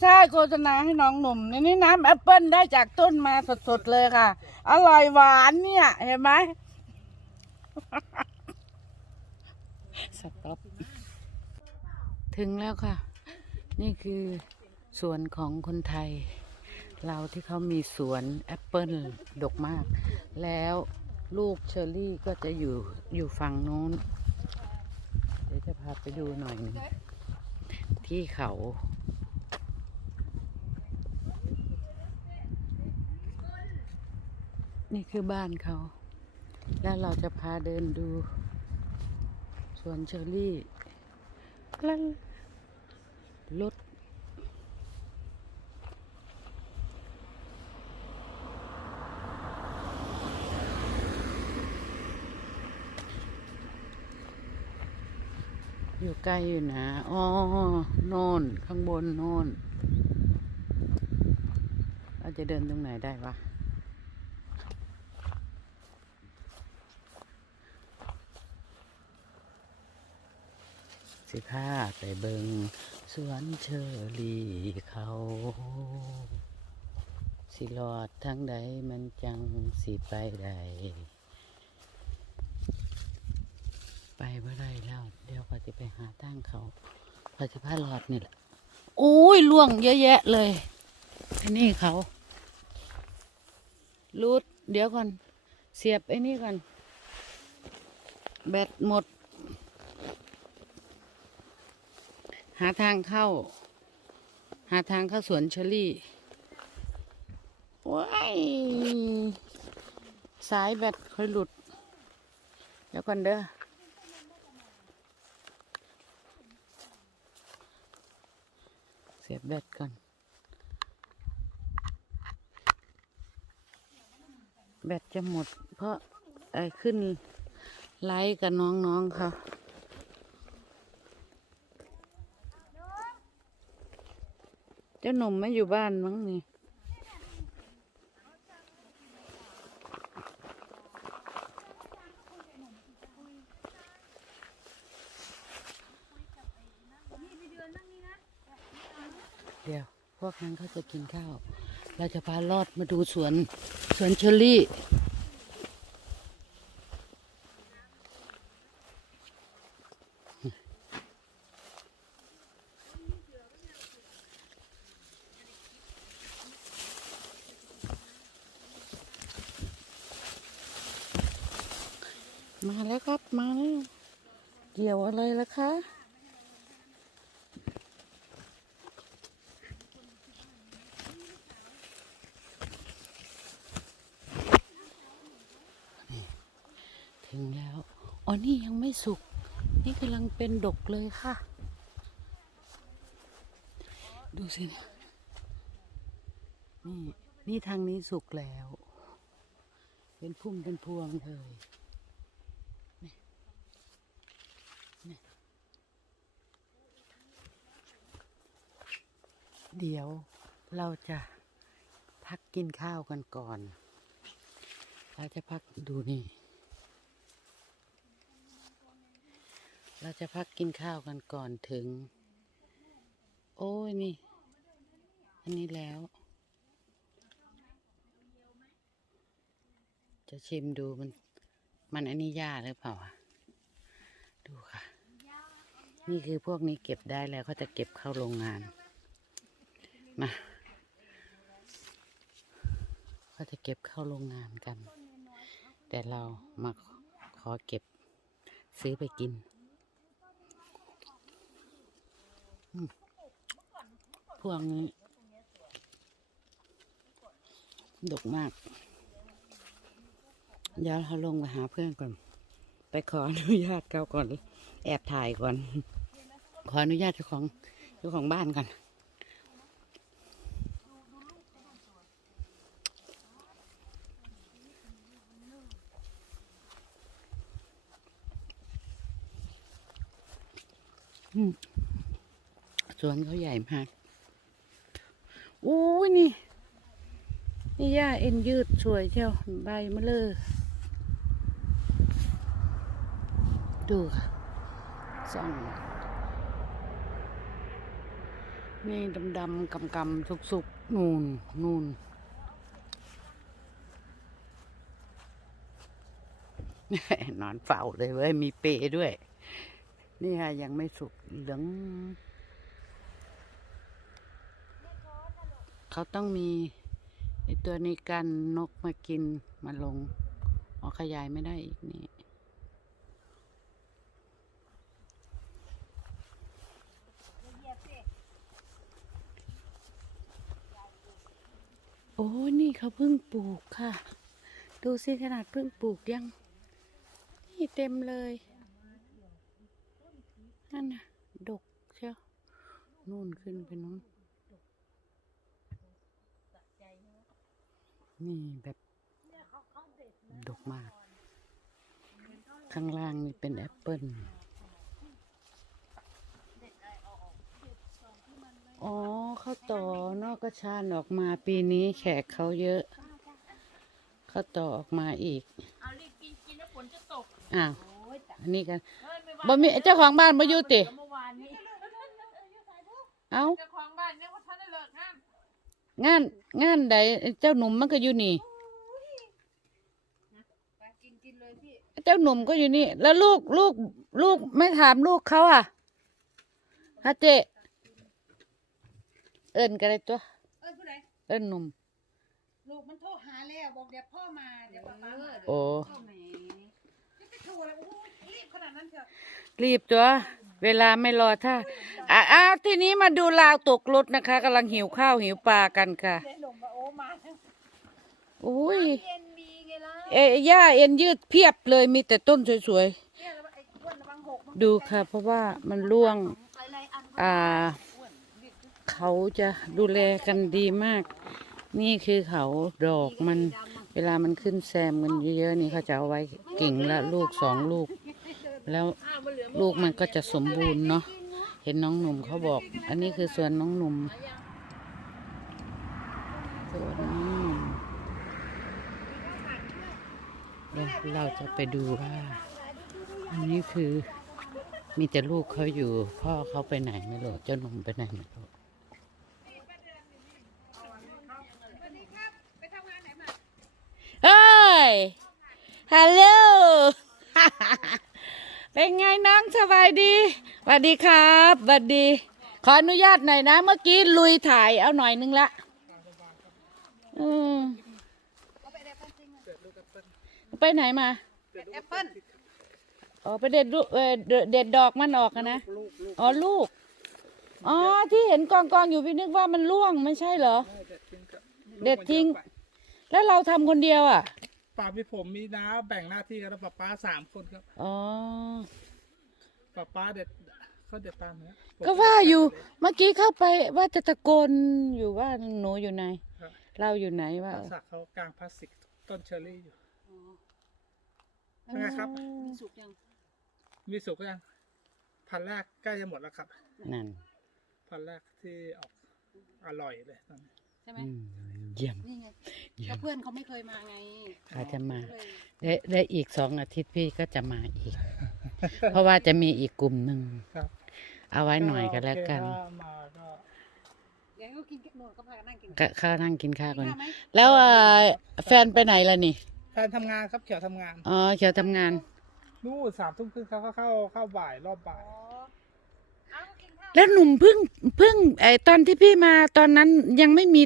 ใช่โฆษณาให้น้องหนุ่มในนี้น้ำแอปเปิ้ลได้จากต้นมาสดๆเลยค่ะ อร่อยหวานเนี่ย เห็นไหมสต็อปถึงแล้วค่ะ นี่คือสวนของคนไทย เราที่เขามีสวนแอปเปิ้ลดกมาก แล้วลูกเชอร์รี่ก็จะอยู่อยู่ฝั่งนู้น เดี๋ยวจะพาไปดูหน่อยหนึงที่เขา นี่คือบ้านเขา แล้วเราจะพาเดินดูสวนเชอรี่แล้วรถอยู่ใกล้อยู่นะอ๋อโน่น ข้างบนโน่น เราจะเดินตรงไหนได้วะ สิพาไปเบิงสวนเชอรี่เขา สิรอดทางใดมันจังสิไปใดไปเมื่อไรแล้วเดี๋ยวก็จะไปหาทางเขาพอจะพาหลอดนี่แหละโอ้ยล่วงเยอะแยะเลยไอ้นี่เขารูดเดี๋ยวก่อน เสียบไอ้นี่ก่อน แบตหมด หาทางเข้า หาทางเข้าสวนเชอรี่ว้ายสายแบตค่อยหลุด เดี๋ยวก่อนเด้อเสียบแบตก่อน แบตจะหมดเพราะไอ้ขึ้นไลฟ์กับน้องๆเขา จ้าหนุ่มไม่อยู่บ้านมั้งนี่เดี๋ยว พวกนั้นเขาจะกินข้าว เราจะพาลอดมาดูสวน สวนเชอรี่ มาแล้วครับ มาแล้วเกี่ยวอะไรล่ะคะถึงแล้ว อ๋อ นี่ยังไม่สุก นี่กำลังเป็นดกเลยค่ะ ดูสินะนี่ นี่ทางนี้สุกแล้ว เป็นพุ่มเป็นพวงเลย เดี๋ยวเราจะพักกินข้าวกันก่อน เราจะพักดูนี่ เราจะพักกินข้าวกันก่อนถึง โอ้ยนี่ อันนี้แล้ว จะชิมดูมัน มันอันนี้ยาหรือเปล่า ดูค่ะ นี่คือพวกนี้เก็บได้แล้วเขาจะเก็บเข้าโรงงาน มาเขาจะเก็บเข้าโรงงานกัน แต่เรามาขอเก็บซื้อไปกินพวกนี้ดกมากเดี๋ยวเราลงไปหาเพื่อนก่อน ไปขออนุญาตเขาก่อน แอบถ่ายก่อน ขออนุญาตเจ้าของเจ้าของบ้านก่อน สวนเขาใหญ่มากอู้นี่ นี่หญ้าเอ็นยืดสวยเชียวใบมะเลอดูค่ะส่องนี่ดำๆกำกำสุกสุกนูนนูนนอนเฝ้าเลยเว้ย มีเปด้วย นี่ค่ะยังไม่สุกเหลือง เขาต้องมีไอตัวนี้กันนกมากินมาลงอ๋อขยายไม่ได้อีกนี่โอ้นี่เขาเพิ่งปลูกค่ะ ดูสิขนาดเพิ่งปลูกยัง นี่เต็มเลย นั่นน่ะ ดกเชียวนู่นขึ้นไปนู้นนี่แบบดกมาก ข้างล่างนี่เป็นแอปเปิลอ๋อเขาต่อนอกกระชานออกมาปีนี้แขกเขาเยอะ เขาต่อออกมาอีกเอารีบกินกินแล้วฝนจะตกอ้าวโอ้ยแต่อันนี้กันเฮ้ยไม่ว่า บ่มีเจ้าของบ้านบ่อยู่ติเมื่อวานนี้เอ้าเจ้าของบ้านเนี่ยว่าท่านได้เลิกงานงานงานใดเจ้าหนุ่มมันก็อยู่นี่ ไปกินกินเลยพี่ เจ้าหนุ่มก็อยู่นี่ แล้วลูกลูกลูกไม่ถามลูกเขาอะฮะเจเอิ้นกันเลยตัว เอ้ยผู้ใดเอิ้นหนุ่ม ลูกมันโทรหาแล้วบอกเดี๋ยวพ่อมาเดี๋ยวป๊าป๊ามาโอ้ เข้าไหนจะไปโทรอะไรโอ้โหรีบ ขนาดนั้นเถอะรีบตัว เวลาไม่รอถ้าอะอ้าวทีนี้มาดูลาวตกรถนะคะกำลังหิวข้าวหิวปลากันค่ะเดี๋ยวหลงมาโอ้มาอุ้ยเย็นมีไงล่ะเอ้ย่าเอ็นยืดเพียบเลยมีแต่ต้นสวยเนี่ยแล้วไอ้อ้วนระวังหกๆดูค่ะ เพราะว่ามันร่วง หลายๆอันอ่า เขาจะดูแลกันดีมาก นี่คือเขาดอกมัน เวลามันขึ้นแซมกันเยอะๆนี่เขาจะเอาไว้กิ่งละลูกสองลูก แล้วอ้าวมันเหลือลูกมันก็จะสมบูรณ์เนาะเห็นน้องหนุ่มเขาบอก อันนี้คือสวนน้องหนุ่มสวนน้องหนุ่มเดี๋ยวเราจะไปดูว่า อันนี้คือมีแต่ลูกเขาอยู่ พ่อเขาไปไหนไม่รู้เจ้าหนุ่มไปไหนไม่รู้เฮ้ยฮัลโหล เป็นไงน้องสบายดีสวัสดีครับสวัสดี ขออนุญาตหน่อยนะ เมื่อกี้ลุยถ่ายเอาหน่อยนึงละอืมไปไหนมาแอปเปิ้ลอ๋อไปเด็ดลูกเออเด็ดเด็ดดอกมันออกอะนะอ๋อลูกอ๋อที่เห็นกองกองๆอยู่พี่นึกว่ามันร่วงไม่ใช่เหรอ เด็ดทิ้ง แล้วเราทำคนเดียวอะ ป้าพี่ผมมีน้าแบ่งหน้าที่กันแล้วป้าป้าสามคนครับอ๋อป้าป้าเด็ดเขาเด็ดตามนะผมก็ว่าอยู่เมื่อกี้เข้าไปว่าจะตะโกนอยู่ว่าหนูอยู่ไหนครับเราอยู่ไหนว่าป้าสักเขากลางพลาสติกต้นเชอร์รี่อยู่เป็นไงครับมีสุกยังมีสุกยังพันแรกใกล้จะหมดแล้วครับนั่นพันแรกที่ออกอร่อยเลยตอนนี้ใช่ไหมอืม เยี่ยม นี่ไงเยี่ยแล้วมเพื่อนเขาไม่เคยมาไงเขาจะมาเลยได้ได้อีกสองอาทิตย์พี่ก็จะมาอีก เพราะว่าจะมีอีกกลุ่มหนึ่ง ครับเอาไว้หน่อยก็แล้วกันโอเคถ้ามาก็เดี๋ยวก็กินโน่นก็พากันนั่งกินก็ข้าวนั่งกินข้าวก่อน ข้าวไหมแล้วเอ่อแฟนไปไหนล่ะนี่แฟนทำงานครับเขียวทำงานอ๋อเขียวทำงาน นู่นสามทุ่มครึ่งเขาก็เข้าเข้าบ่ายรอบบ่าย อ๋อเอาก็กินข้าวแล้วหนุ่มพึ่งพึ่งไอตอนที่พี่มาตอนนั้นยังไม่มี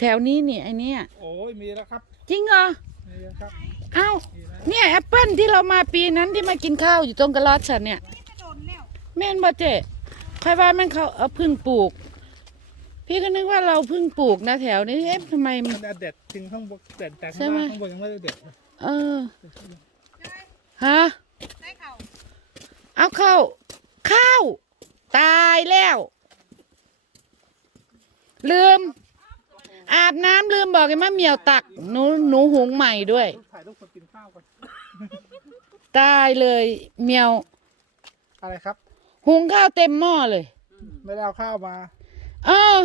แถวนี้นี่ไอเนี้ยโอ้ยมีแล้วครับจริงเหรอมีแล้วครับเอ้ามีแล้วเนี่ยแอปเปิลที่เรามาปีนั้นที่มากินข้าวอยู่ตรงกระลอดฉันเนี่ยไม่โดนแล้วแม่นบ่เจ๊ใครว่ามันเขาเอาพึ่งปลูก พี่ก็นึกว่าเราเพึ่งปลูกนะแถวนี้เอ๊ะทำไมมันมันเด็ดทิ้งข้างบนเด็ดแต่ใช่ข้างไหมล่างข้างบนยังไม่ได้เด็ดเออฮะได้ข่าวเอาเข้าข้าว ตายแล้ว ลืม อาบน้ำลืมบอกไอ้มะเหมียวตักหนูหนูหุงใหม่ด้วย ถ่ายรูปคนกินข้าวก่อน ตายเลยเหมียว อะไรครับ หุงข้าวเต็มหม้อเลย ไม่ได้เอาข้าวมา เออ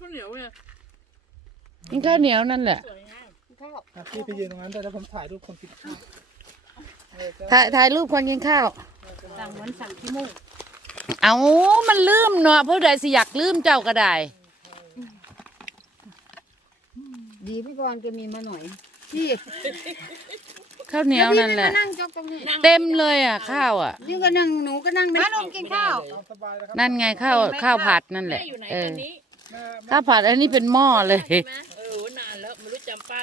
ข้าวเหนียวเนี่ยกินข้าวเหนียวนั่นแหละสวยงามกินข้าวอะพี่ไปยืนตรงนั้นด้วยแล้วผมถ่ายรูปคนกินข้าวเออจะถ่ายถ่ายรูปคนกินข้าว สั่งเหมือนสั่งขี้มูกเอามันลืมเนาะผู้ใดสิอยากลืมเจ้าก็ได้ ดีพี่กรณ์แกมีมาหน่อยพี่ข้าวเหนียวนั่นแหละมานั่งจกตรงนี้เต็มเลยอะ ข้าวอะ นี่ก็นั่งหนูก็นั่งมาลงกินข้าวตามสบายนะครับนั่นไงข้าวข้าวผัดนั่นแหละอยู่ไหนเอตออนนี้แม่ข้าวผัดอันนี้เป็นหม้อเลยใช่ไหม